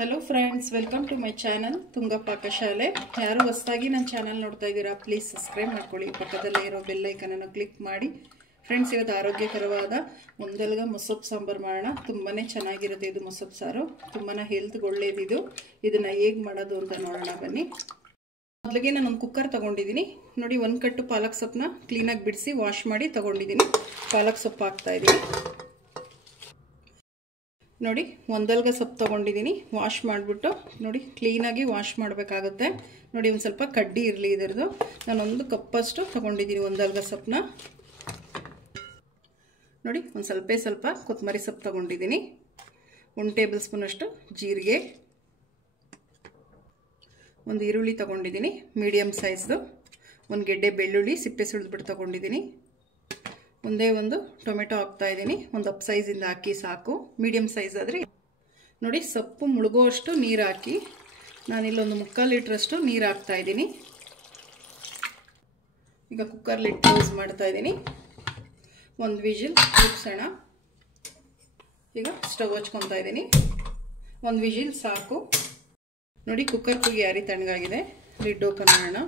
Hello friends, welcome to my channel Tunga Pakashale. ಯಾರು ಹೊಸದಾಗಿ ನನ್ನ ಚಾನೆಲ್ ನೋಡ್ತಾ ಇದ್ದೀರಾ, ಪ್ಲೀಸ್ ಸಬ್ಸ್ಕ್ರೈಬ್ ಮಾಡ್ಕೊಳ್ಳಿ. ಪಕ್ಕದಲ್ಲೇ ಇರೋ ಬೆಲ್ ಐಕನ್ ಅನ್ನು ಕ್ಲಿಕ್ ಮಾಡಿ. ಫ್ರೆಂಡ್ಸ್, ಇವತ್ತು ಆರೋಗ್ಯಕರವಾದ ಒಂದೆಲ್ಗ ಮೊಸಪ್ಪು ಸಾಂಬಾರು ಮಾಡೋಣ. ತುಂಬಾನೇ ಚೆನ್ನಾಗಿರುತ್ತೆ ಇದು ಮೊಸಪ್ಪು ಸಾರು. ತುಂಬಾನೇ ಹೆಲ್ತ್ಗೆ ಒಳ್ಳೇದಿದು. ಇದನ್ನ ಹೇಗೆ ಮಾಡೋದು ಅಂತ ನೋಡೋಣ ಬನ್ನಿ. ಮೊದಲಿಗೆ ನಾನು ಒಂದು ಕುಕ್ಕರ್ ತಗೊಂಡಿದ್ದೀನಿ. ನೋಡಿ, ಒಂದು ಕಟ್ಟು ಪಾಲಕ್ ಸೊಪ್ಪನ್ನ ಕ್ಲೀನಾಗಿ ಬಿಡಿಸಿ ವಾಶ್ ಮಾಡಿ ತಗೊಂಡಿದ್ದೀನಿ. ಪಾಲಕ್ ಸೊಪ್ಪು ಹಾಕ್ತಾ ಇದ್ದೀನಿ. ನೋಡಿ, ಒಂದಲ್ಗ ಸೊಪ್ಪು ತೊಗೊಂಡಿದ್ದೀನಿ. ವಾಶ್ ಮಾಡಿಬಿಟ್ಟು ನೋಡಿ ಕ್ಲೀನಾಗಿ ವಾಶ್ ಮಾಡಬೇಕಾಗುತ್ತೆ. ನೋಡಿ, ಒಂದು ಸ್ವಲ್ಪ ಕಡ್ಡಿ ಇರಲಿ ಇದರದು. ನಾನೊಂದು ಕಪ್ಪಷ್ಟು ತೊಗೊಂಡಿದ್ದೀನಿ ಒಂದಲ್ಗ ಸೊಪ್ಪನ್ನ. ನೋಡಿ, ಒಂದು ಸ್ವಲ್ಪ ಕೊತ್ತಂಬರಿ ಸೊಪ್ಪು ತೊಗೊಂಡಿದ್ದೀನಿ. 1 ಟೇಬಲ್ ಸ್ಪೂನಷ್ಟು ಜೀರಿಗೆ, ಒಂದು ಈರುಳ್ಳಿ ತೊಗೊಂಡಿದ್ದೀನಿ ಮೀಡಿಯಮ್ ಸೈಜ್ದು, ಒಂದು ಗೆಡ್ಡೆ ಬೆಳ್ಳುಳ್ಳಿ ಸಿಪ್ಪೆ ಸುಳಿದ್ಬಿಟ್ಟು ತೊಗೊಂಡಿದ್ದೀನಿ. ಒಂದೇ ಒಂದು ಟೊಮೆಟೊ ಹಾಕ್ತಾ ಇದ್ದೀನಿ. ಒಂದು ಅಪ್ ಸೈಜಿಂದ ಹಾಕಿ ಸಾಕು, ಮೀಡಿಯಮ್ ಸೈಜ್ ಆದರೆ. ನೋಡಿ, ಸೊಪ್ಪು ಮುಳುಗುವಷ್ಟು ನೀರು ಹಾಕಿ ನಾನಿಲ್ಲೊಂದು 3/4 ಲೀಟ್ರಷ್ಟು ನೀರು ಹಾಕ್ತಾ ಇದ್ದೀನಿ. ಈಗ ಕುಕ್ಕರ್ ಲಿಡ್ ಕ್ಲೋಸ್ ಮಾಡ್ತಾ ಇದ್ದೀನಿ. ಒಂದು ವಿಜಿಲ್ ಕೂಗ್ಸೋಣ. ಈಗ ಸ್ಟವ್ ಹಚ್ಕೊತಾ ಇದ್ದೀನಿ. ಒಂದು ವಿಜಿಲ್ ಸಾಕು. ನೋಡಿ, ಕುಕ್ಕರ್ ಕೂಗಿ ಯಾರಿ ತಣ್ಣಗಾಗಿದೆ. ಲಿಡ್ ಓಪನ್ ಮಾಡೋಣ.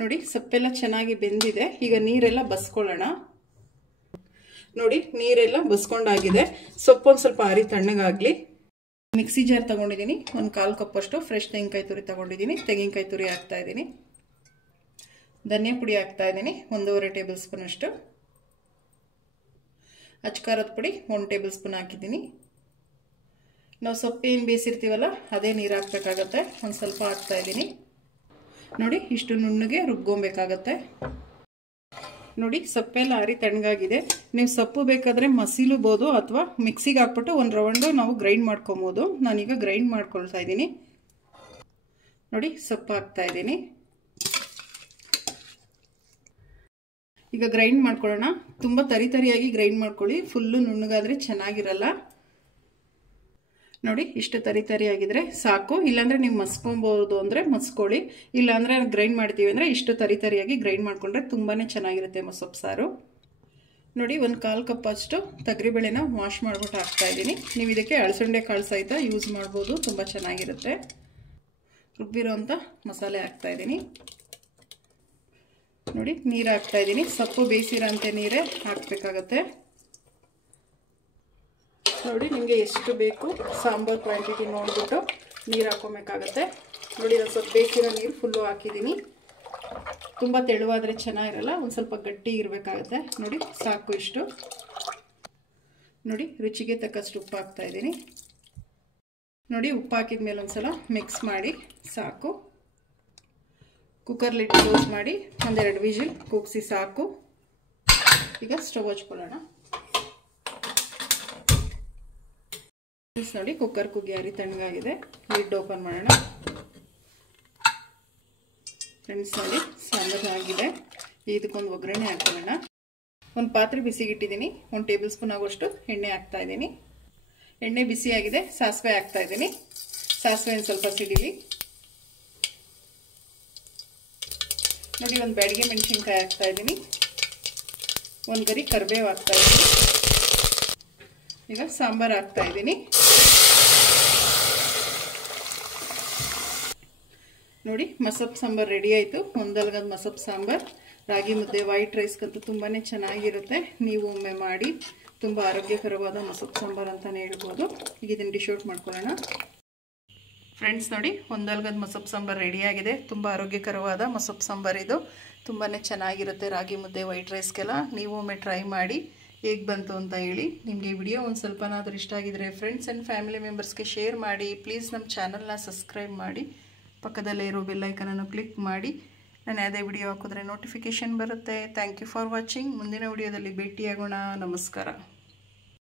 ನೋಡಿ, ಸೊಪ್ಪೆಲ್ಲ ಚೆನ್ನಾಗಿ ಬೆಂದಿದೆ. ಈಗ ನೀರೆಲ್ಲ ಬಸ್ಕೊಳ್ಳೋಣ. ನೋಡಿ, ನೀರೆಲ್ಲ ಬಸ್ಕೊಂಡಾಗಿದೆ. ಸೊಪ್ಪು ಒಂದು ಸ್ವಲ್ಪ ಆರಿ ತಣ್ಣಗಾಗಲಿ. ಮಿಕ್ಸಿ ಜಾರ್ ತಗೊಂಡಿದ್ದೀನಿ. ಒಂದು 1/4 ಕಪ್ಪಷ್ಟು ಫ್ರೆಶ್ ತೆಂಗಿನಕಾಯಿ ತುರಿ ತಗೊಂಡಿದ್ದೀನಿ. ತೆಂಗಿನಕಾಯಿ ತುರಿ ಹಾಕ್ತಾ ಇದ್ದೀನಿ. ಧನಿಯಾ ಪುಡಿ ಹಾಕ್ತಾ ಇದ್ದೀನಿ 1.5 ಟೇಬಲ್ ಸ್ಪೂನ್ ಅಷ್ಟು. ಅಚ್ಕಾರದ ಪುಡಿ 1 ಟೇಬಲ್ ಸ್ಪೂನ್ ಹಾಕಿದ್ದೀನಿ. ನಾವು ಸೊಪ್ಪು ಏನು ಬೇಯಿಸಿರ್ತೀವಲ್ಲ ಅದೇ ನೀರು ಹಾಕಬೇಕಾಗತ್ತೆ. ಒಂದು ಸ್ವಲ್ಪ ಹಾಕ್ತಾ ಇದ್ದೀನಿ. ನೋಡಿ, ಇಷ್ಟು ನುಣ್ಣಗೆ ರುಬ್ಕೊಬೇಕಾಗತ್ತೆ. ನೋಡಿ, ಸೊಪ್ಪೆಲ್ಲ ಆರಿ ತಣ್ಣಗಾಗಿದೆ. ನೀವು ಸೊಪ್ಪು ಬೇಕಾದರೆ ಮಸೀಲುಬೋದು ಅಥವಾ ಮಿಕ್ಸಿಗೆ ಹಾಕ್ಬಿಟ್ಟು ಒಂದು ರೌಂಡು ನಾವು ಗ್ರೈಂಡ್ ಮಾಡ್ಕೊಬೋದು. ನಾನೀಗ ಗ್ರೈಂಡ್ ಮಾಡ್ಕೊಳ್ತಾ ಇದ್ದೀನಿ. ನೋಡಿ, ಸೊಪ್ಪು ಹಾಕ್ತಾ ಇದ್ದೀನಿ. ಈಗ ಗ್ರೈಂಡ್ ಮಾಡ್ಕೊಳ್ಳೋಣ. ತುಂಬ ತರಿಯಾಗಿ ಗ್ರೈಂಡ್ ಮಾಡ್ಕೊಳ್ಳಿ. ಫುಲ್ಲು ನುಣ್ಣಗಾದರೆ ಚೆನ್ನಾಗಿರಲ್ಲ. ನೋಡಿ, ಇಷ್ಟು ತರಿಯಾಗಿದ್ರೆ ಸಾಕು. ಇಲ್ಲಾಂದರೆ ನೀವು ಮಸ್ಕೊಬೋದು ಅಂದರೆ ಮಸ್ಕೊಳ್ಳಿ. ಇಲ್ಲಾಂದರೆ ಗ್ರೈಂಡ್ ಮಾಡ್ತೀವಿ ಅಂದರೆ ಇಷ್ಟು ತರಿಯಾಗಿ ಗ್ರೈಂಡ್ ಮಾಡಿಕೊಂಡ್ರೆ ತುಂಬಾ ಚೆನ್ನಾಗಿರುತ್ತೆ ಮೊಸಪ್ಪು ಸಾರು. ನೋಡಿ, ಒಂದು 1/4 ಕಪ್ಪಷ್ಟು ತೊಗರಿಬೇಳೆನ ವಾಶ್ ಮಾಡಿಬಿಟ್ಟು ಹಾಕ್ತಾ ಇದ್ದೀನಿ. ನೀವು ಇದಕ್ಕೆ ಅಳಸಂಡೆ ಕಾಳು ಸಹಿತ ಯೂಸ್ ಮಾಡ್ಬೋದು, ತುಂಬ ಚೆನ್ನಾಗಿರುತ್ತೆ. ರುಬ್ಬಿರೋಂಥ ಮಸಾಲೆ ಹಾಕ್ತಾ ಇದ್ದೀನಿ. ನೋಡಿ, ನೀರು ಹಾಕ್ತಾ ಇದ್ದೀನಿ. ಸೊಪ್ಪು ಬೇಯಿಸಿರೋಂಥ ನೀರೇ ಹಾಕಬೇಕಾಗತ್ತೆ. ನೋಡಿ, ನಿಮಗೆ ಎಷ್ಟು ಬೇಕು ಸಾಂಬಾರು ಕ್ವಾಂಟಿಟಿ ನೋಡಿಬಿಟ್ಟು ನೀರು ಹಾಕ್ಕೊಬೇಕಾಗತ್ತೆ. ನೋಡಿ, ನಾನು ಸ್ವಲ್ಪ ಬೇಯಿಸಿರೋ ನೀರು ಫುಲ್ಲು ಹಾಕಿದ್ದೀನಿ. ತುಂಬ ತೆಳುವಾದರೆ ಚೆನ್ನಾಗಿರಲ್ಲ, ಒಂದು ಸ್ವಲ್ಪ ಗಟ್ಟಿ ಇರಬೇಕಾಗತ್ತೆ. ನೋಡಿ, ಸಾಕು ಇಷ್ಟು. ನೋಡಿ, ರುಚಿಗೆ ತಕ್ಕಷ್ಟು ಉಪ್ಪು ಹಾಕ್ತಾ ಇದ್ದೀನಿ. ನೋಡಿ, ಉಪ್ಪು ಹಾಕಿದ ಮೇಲೆ ಒಂದು ಸಲ ಮಿಕ್ಸ್ ಮಾಡಿ ಸಾಕು. ಕುಕ್ಕರ್ ಲಿಡ್ ಕ್ಲೋಸ್ ಮಾಡಿ 1-2 ವಿಜಿಲ್ ಕೂಗಿಸಿ ಸಾಕು. ಈಗ ಸ್ಟವ್ ಹಚ್ಕೊಳ್ಳೋಣ. ನೋಡಿ, ಕುಕ್ಕರ್ ಕೂಗಿ ಯಾರಿ ತಣ್ಣಗಾಗಿದೆ. ಲಿಡ್ ಓಪನ್ ಮಾಡೋಣ. ಫ್ರೆಂಡ್ಸ್, ನೋಡಿ ಸಾಂಬಾರು ಆಗಿದೆ. ಇದಕ್ಕೊಂದು ಒಗ್ಗರಣೆ ಹಾಕೊಳ್ಳೋಣ. ಒಂದು ಪಾತ್ರೆ ಬಿಸಿಗಿಟ್ಟಿದ್ದೀನಿ. 1 ಟೇಬಲ್ ಸ್ಪೂನ್ ಆಗುವಷ್ಟು ಎಣ್ಣೆ ಹಾಕ್ತಾ ಇದ್ದೀನಿ. ಎಣ್ಣೆ ಬಿಸಿಯಾಗಿದೆ. ಸಾಸಿವೆ ಹಾಕ್ತಾ ಇದ್ದೀನಿ. ಸಾಸಿವೆ ಒಂದು ಸ್ವಲ್ಪ ಸಿಡಿಲಿ. ನೋಡಿ, ಒಂದು ಬ್ಯಾಡಿಗೆ ಮೆಣಸಿನ್ಕಾಯಿ ಹಾಕ್ತಾ ಇದ್ದೀನಿ. ಒಂದು ಗರಿ ಕರಿಬೇವು ಹಾಕ್ತಾ ಇದ್ದೀನಿ. ಈಗ ಸಾಂಬಾರು ಹಾಕ್ತಾ ಇದ್ದೀನಿ. ನೋಡಿ, ಮೊಸಪ್ಪು ಸಾಂಬಾರು ರೆಡಿ ಆಯಿತು. ಒಂದಲ್ಗದ ಮೊಸಪ್ಪು ಸಾಂಬಾರು ರಾಗಿ ಮುದ್ದೆ, ವೈಟ್ ರೈಸ್ಗಂತೂ ತುಂಬಾ ಚೆನ್ನಾಗಿರುತ್ತೆ. ನೀವು ಒಮ್ಮೆ ಮಾಡಿ. ತುಂಬ ಆರೋಗ್ಯಕರವಾದ ಮೊಸಪ್ಪು ಸಾಂಬಾರು ಅಂತಲೇ ಹೇಳ್ಬೋದು. ಈಗ ಇದನ್ನು ಡಿಶ್ ಔಟ್ ಮಾಡ್ಕೊಳ್ಳೋಣ. ಫ್ರೆಂಡ್ಸ್, ನೋಡಿ, ಒಂದಲ್ಗದ ಮೊಸಪ್ಪು ಸಾಂಬಾರು ರೆಡಿಯಾಗಿದೆ. ತುಂಬ ಆರೋಗ್ಯಕರವಾದ ಮೊಸಪ್ಪು ಸಾಂಬಾರು ಇದು. ತುಂಬಾ ಚೆನ್ನಾಗಿರುತ್ತೆ ರಾಗಿ ಮುದ್ದೆ, ವೈಟ್ ರೈಸ್ಗೆಲ್ಲ. ನೀವು ಒಮ್ಮೆ ಟ್ರೈ ಮಾಡಿ ಹೇಗೆ ಬಂತು ಅಂತ ಹೇಳಿ. ನಿಮಗೆ ವಿಡಿಯೋ ಒಂದು ಸ್ವಲ್ಪನಾದರೂ ಇಷ್ಟ ಆಗಿದ್ರೆ ಫ್ರೆಂಡ್ಸ್ ಆ್ಯಂಡ್ ಫ್ಯಾಮಿಲಿ ಮೆಂಬರ್ಸ್ಗೆ ಶೇರ್ ಮಾಡಿ. ಪ್ಲೀಸ್ ನಮ್ಮ ಚಾನಲ್ನ ಸಬ್ಸ್ಕ್ರೈಬ್ ಮಾಡಿ. ಪಕ್ಕದಲ್ಲೇ ಇರೋ ಬೆಲ್ ಐಕನನ್ನು ಕ್ಲಿಕ್ ಮಾಡಿ. ನಾನು ಯಾವುದೇ ವಿಡಿಯೋ ಹಾಕಿದ್ರೆ ನೋಟಿಫಿಕೇಷನ್ ಬರುತ್ತೆ. Thank you for watching. ಮುಂದಿನ ವಿಡಿಯೋದಲ್ಲಿ ಭೇಟಿಯಾಗೋಣ. ನಮಸ್ಕಾರ.